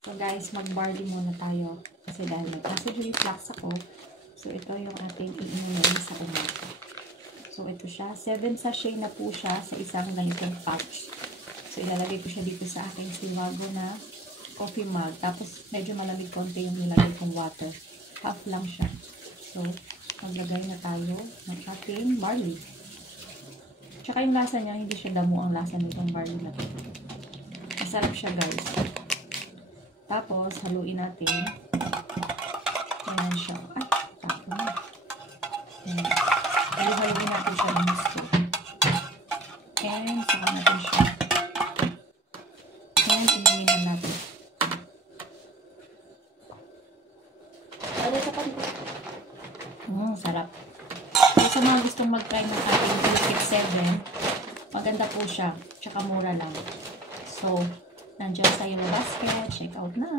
So guys, mag-barley muna tayo. Kasi dahil nag-acid reflux ako, so ito yung ating iinumin sa umaga. So ito siya, 7 sachet na po siya sa isang ganitong pouch. So ilalagay ko siya dito sa aking Siwago na coffee mug. Tapos medyo malamig konti yung nilagay kong water. Half lang siya. So maglagay na tayo ng ating barley. Tsaka yung lasa niya, hindi siya damo ang lasa nitong barley na ito. Masarap siya guys. Tapos, haluin natin. Ayan siya. Ay, tapos na. Ayan. Haluin natin siya ng gusto. And, saka natin siya. And, inuminan natin. Sarap. So, sa mga gustong mag-try ng ating Biscuit 7, maganda po siya. Tsaka mura lang. So, nandiyan sa Eurobasket. Check out na.